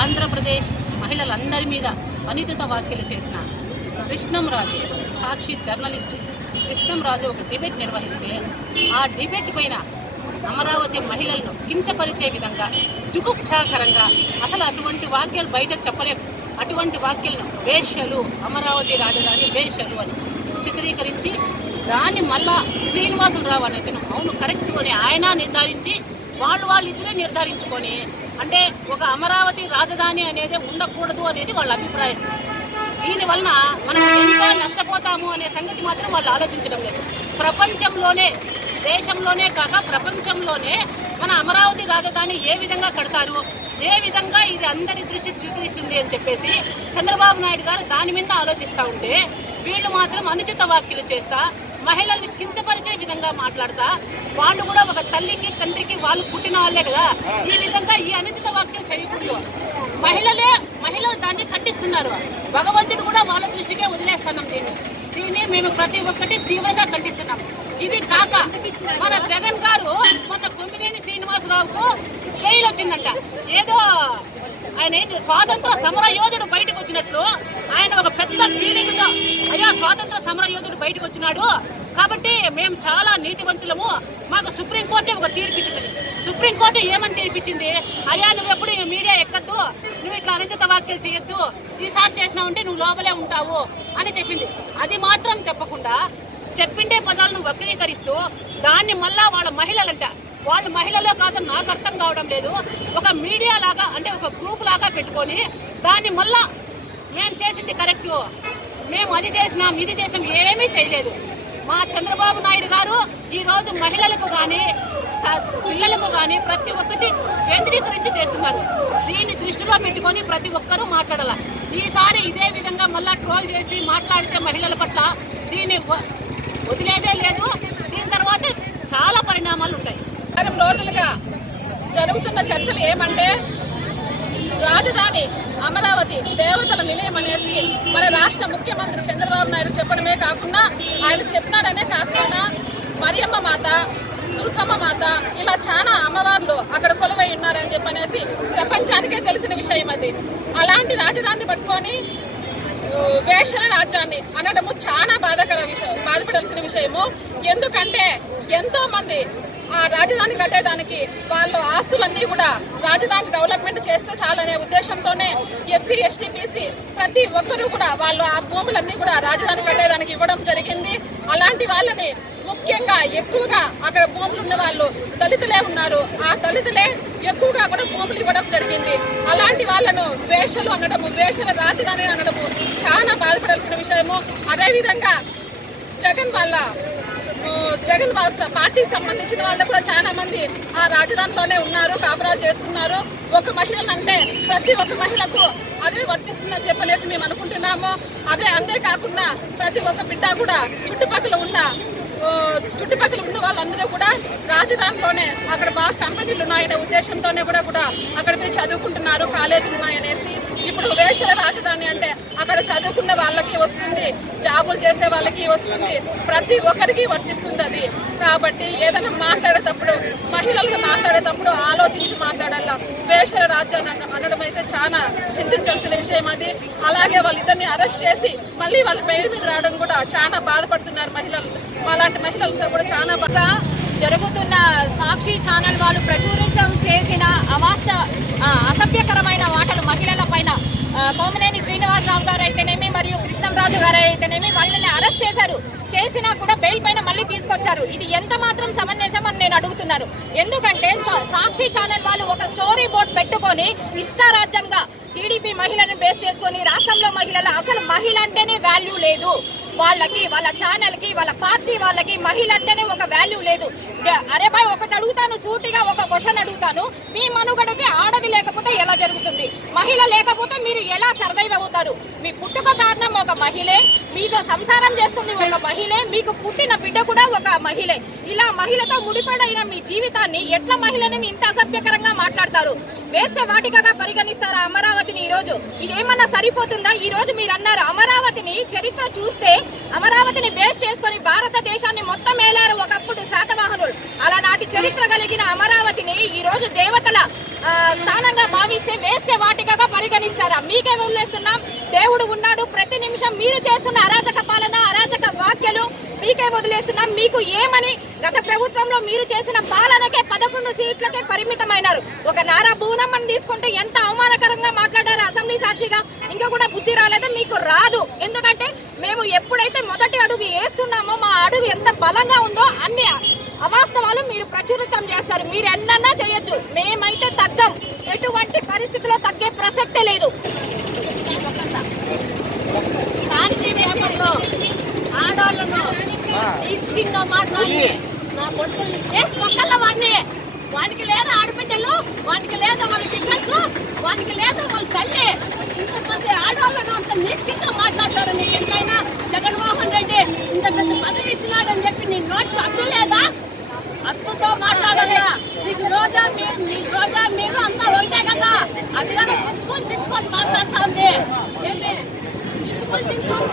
ఆంధ్రప్రదేశ్ మహిళలందరి మీద అనుచిత వ్యాఖ్యలు చేసిన కృష్ణంరాజు సాక్షి జర్నలిస్టు. కృష్ణంరాజు ఒక డిబేట్ నిర్వహిస్తే ఆ డిబేట్ పైన అమరావతి మహిళలను కించపరిచే విధంగా జుగుప్సాకరంగా అసలు అటువంటి వాక్యాలు బయట చెప్పలేము అటువంటి వాక్యాలను వేష్యలు అమరావతి రాజధాని వేష్యలు అని చిత్రీకరించి దాన్ని మళ్ళా శ్రీనివాసులు శ్రీనివాసరావు అనేది అవును కరెక్ట్ అని ఆయన నిర్ధారించి వాళ్ళు వాళ్ళు ఇద్దరే నిర్ధారించుకొని అంటే ఒక అమరావతి రాజధాని అనేది ఉండకూడదు అనేది వాళ్ళ అభిప్రాయం. దీని వలన మనం ఎంత నష్టపోతాము అనే సంగతి మాత్రం వాళ్ళు ఆలోచించడం లేదు. ప్రపంచంలోనే దేశంలోనే కాక ప్రపంచంలోనే మన అమరావతి రాజధాని ఏ విధంగా కడతారు ఏ విధంగా ఇది అందరి దృష్టి చూపించింది అని చెప్పేసి చంద్రబాబు నాయుడు గారు దాని మీద ఆలోచిస్తూ ఉంటే వీళ్ళు మాత్రం అనుచిత వ్యాఖ్యలు చేస్తా మహిళల్ని కించపరిచే విధంగా మాట్లాడతా. వాళ్ళు కూడా ఒక తల్లికి తండ్రికి వాళ్ళు పుట్టిన వాళ్ళే కదా. ఈ విధంగా ఈ అనుచిత వ్యాఖ్యలు చేయకూడదు. మహిళలే మహిళలు దాన్ని ఖండిస్తున్నారు. భగవంతుడు కూడా వాళ్ళ దృష్టికే వదిలేస్తున్నాం దీన్ని దీన్ని మేము ప్రతి ఒక్కటి తీవ్రంగా ఖండిస్తున్నాం. ఇది కాక మన జగన్ గారు మొన్న కొమ్మినేని శ్రీనివాసరావుకు బెయిల్ వచ్చిందంట. ఏదో ఆయన స్వాతంత్ర సమర యోధుడు బయటకు వచ్చినట్లు ఆయన ఒక పెద్ద ఫీలింగ్తో అయ్యా స్వాతంత్ర సమర యోధుడు బయటకు వచ్చినాడు. కాబట్టి మేము చాలా నీతివంతులము. మాకు సుప్రీంకోర్టే ఒక తీర్పిచ్చింది. సుప్రీంకోర్టు ఏమని తీర్పిచ్చింది? అయ్యా నువ్వు ఎప్పుడు మీడియా ఎక్కద్దు? నువ్వు ఇట్లా అనుచిత వ్యాఖ్యలు చేయొద్దు. ఈసారి చేసినావంటే నువ్వు లోపలే ఉంటావు అని చెప్పింది. అది మాత్రం తప్పకుండా చెప్పిండే పదాలను వక్రీకరిస్తూ దాన్ని మళ్ళా వాళ్ళ మహిళలంట. వాళ్ళు మహిళలో కాదని నాకు అర్థం కావడం లేదు. ఒక మీడియా లాగా అంటే ఒక గ్రూప్ లాగా పెట్టుకొని దాన్ని మళ్ళా మేము చేసింది కరెక్టు. మేము అది చేసినాం ఇది చేసాం ఏమీ చేయలేదు. మా చంద్రబాబు నాయుడు గారు ఈరోజు మహిళలకు కానీ పిల్లలకు కానీ ప్రతి ఒక్కటి కేంద్రీకరించి చేస్తున్నారు. దీన్ని దృష్టిలో పెట్టుకొని ప్రతి ఒక్కరూ మాట్లాడాల. ఈసారి ఇదే విధంగా మళ్ళీ ట్రోల్ చేసి మాట్లాడితే మహిళల పట్ల దీన్ని వదిలేదే లేదు. దీని తర్వాత చాలా పరిణామాలు ఉంటాయి. వారం రోజులుగా జరుగుతున్న చర్చలు ఏమంటే రాజధాని అమరావతి దేవతల నిలయం అనేసి మన రాష్ట్ర ముఖ్యమంత్రి చంద్రబాబు నాయుడు చెప్పడమే కాకుండా ఆయన చెప్పినాడనే కాకుండా మరియమ్మ మాత దుర్గమ్మ మాత ఇలా చాలా అమ్మవార్లు అక్కడ కొలువై ఉన్నారని చెప్పనేసి ప్రపంచానికే తెలిసిన విషయం అది. అలాంటి రాజధానిని పట్టుకొని వేషల రాజ్యాన్ని అనడము చాలా బాధాకర విషయం బాధపడాల్సిన విషయము. ఎందుకంటే ఎంతో మంది ఆ రాజధాని కట్టేదానికి వాళ్ళ ఆస్తులన్నీ కూడా రాజధాని డెవలప్మెంట్ చేస్తే చాలనే ఉద్దేశంతోనే ఎస్సీ ఎస్టీ బీసీ ప్రతి ఒక్కరూ కూడా వాళ్ళు ఆ భూములన్నీ కూడా రాజధాని కట్టేదానికి ఇవ్వడం జరిగింది. అలాంటి వాళ్ళని ముఖ్యంగా ఎక్కువగా అక్కడ భూములు ఉన్న వాళ్ళు దళితులే ఉన్నారు. ఆ దళితులే ఎక్కువగా కూడా భూములు ఇవ్వడం జరిగింది. అలాంటి వాళ్ళను వేషలు అనడము వేషల రాజధాని అనడము చాలా బాధపడాల్సిన విషయము. అదేవిధంగా జగన్ వాళ్ళ జగన్ వాళ్ళ స- పార్టీకి సంబంధించిన వాళ్ళు కూడా చాలా మంది ఆ రాజధానిలోనే ఉన్నారు కాపురాలు చేస్తున్నారు. ఒక మహిళలు అంటే ప్రతి ఒక్క మహిళకు అదే వర్తిస్తుందని చెప్పనేసి మేము అనుకుంటున్నాము. అదే అంతేకాకుండా ప్రతి ఒక్క బిడ్డ కూడా చుట్టుపక్కల ఉన్న చుట్టుపక్కల ఉన్న వాళ్ళందరూ కూడా రాజధానిలోనే అక్కడ బాగా కంపెనీలు ఉన్నాయనే ఉద్దేశంతోనే కూడా కూడా అక్కడ పోయి చదువుకుంటున్నారు కాలేజీలు ఉన్నాయనేసి. ఇప్పుడు వేషల రాజధాని అంటే అక్కడ చదువుకున్న వాళ్ళకి వస్తుంది జాబులు చేసే వాళ్ళకి వస్తుంది ప్రతి ఒక్కరికి వర్తిస్తుంది అది. కాబట్టి ఏదైనా మాట్లాడేటప్పుడు మహిళలకు మాట్లాడేటప్పుడు ఆలోచించి మాట్లాడాల? వేషల రాజ్యాన్ని అనడం అయితే చాలా చింతించాల్సిన విషయం అది. అలాగే వాళ్ళిద్దరిని అరెస్ట్ చేసి మళ్ళీ వాళ్ళ పేరు మీద రావడం కూడా చాలా బాధపడుతున్నారు మహిళలు. అలాంటి మహిళలతో కూడా చాలా బాగా జరుగుతున్న సాక్షి ఛానల్ వాళ్ళు ప్రచురితం చేసిన అవాస అసభ్యకరమైన మాటలు మహిళల పైన. కోమనేని శ్రీనివాసరావు గారు అయితేనేమి మరియు కృష్ణంరాజు గారు అయితేనేమి వాళ్ళని అరెస్ట్ చేశారు. చేసినా కూడా బెయిల్ పైన మళ్ళీ తీసుకొచ్చారు. ఇది ఎంత మాత్రం సమంజసం అని నేను అడుగుతున్నాను. ఎందుకంటే సాక్షి ఛానల్ వాళ్ళు ఒక స్టోరీ బోర్డ్ పెట్టుకొని ఇష్టారాజ్యంగా టీడీపీ మహిళను బేస్ చేసుకొని రాష్ట్రంలో మహిళలు అసలు మహిళ అంటేనే వాల్యూ లేదు. వాళ్ళకి వాళ్ళ ఛానల్కి వాళ్ళ పార్టీ వాళ్ళకి మహిళ అంటేనే ఒక వాల్యూ లేదు. అరే బాయ్ ఒకటి అడుగుతాను సూటిగా ఒక క్వశ్చన్ అడుగుతాను. మీ మనుగడకి ఆడది లేకపోతే ఎలా జరుగుతుంది? మహిళ లేకపోతే మీరు ఎలా సర్వైవ్ అవుతారు? మీ పుట్టుక కారణం ఒక మహిళే మీతో సంసారం చేస్తుంది ఒక మహిళే మీకు పుట్టిన బిడ్డ కూడా ఒక మహిళే. ఇలా మహిళతో ముడిపడైన మీ జీవితాన్ని ఎట్లా మహిళని ఇంత అసభ్యకరంగా మాట్లాడతారు? వేసే వాటికగా పరిగణిస్తారా అమరావతిని ఈ రోజు ఇదేమన్నా సరిపోతుందా? ఈరోజు మీరు అన్నారు అమరావతిని చరిత్ర చూస్తే అమరావతిని బేస్ చేసుకొని భారతదేశాన్ని మొత్తం మేలారు ఒకప్పుడు శాతవాహనులు. అలానాటి చరిత్ర కలిగిన అమరావతిని ఈరోజు దేవతల స్థానంగా భావిస్తే వేసే వాటికగా పరిగణిస్తారా? మీకే వదిలేస్తున్నాం. దేవుడు ఉన్నాడు. ప్రతి నిమిషం మీరు చేస్తున్న అరాచక పాలన అరాచక వాక్యలు మీకే వదిలేస్తున్నాం మీకు ఏమని? గత ప్రభుత్వంలో మీరు చేసిన పాలనకే పదకొండు సీట్లకే పరిమితమైనారు. ఒక నారా భూనమ్మని తీసుకుంటే ఎంత అవమానకరంగా మాట్లాడారు అసెంబ్లీ సాక్షిగా? ఇంకా కూడా బుద్ధి రాలేదు? మీకు రాదు. ఎందుకంటే మేము ఎప్పుడైతే మొదటి అడుగు వేస్తున్నామో మా అడుగు ఎంత బలంగా ఉందో అన్ని అవాస్తవాలు మీరు ప్రచురితం చేస్తారు. మీరు ఎన్నన్నా చేయొచ్చు. మేమైతే తగ్గం. ఎటువంటి పరిస్థితిలో తగ్గే ప్రసక్తే లేదు. ఆడవాళ్ళను నీచంగా మాట్లాడి నా కొడుకుల్ని చేసి పక్కల వాడిని వానికి లేదా ఆడబిడ్డలు వానికి లేదా వాళ్ళ బిజినెస్ వానికి లేదా వాళ్ళ తల్లి. ఇంతమంది ఆడవాళ్ళను అంత నీచంగా మాట్లాడతారు నీకు ఎంతైనా జగన్మోహన్ రెడ్డి ఇంత పెద్ద పదవి ఇచ్చినాడని చెప్పి నీ నోటి అద్దు లేదా? అద్దుతో మాట్లాడాలా నీకు రోజా మీరు మీ రోజా మీరు అంతా ఒకటే కదా. అది కూడా చించుకొని చించుకొని మాట్లాడుతా ఉంది. చించుకొని చించుకొని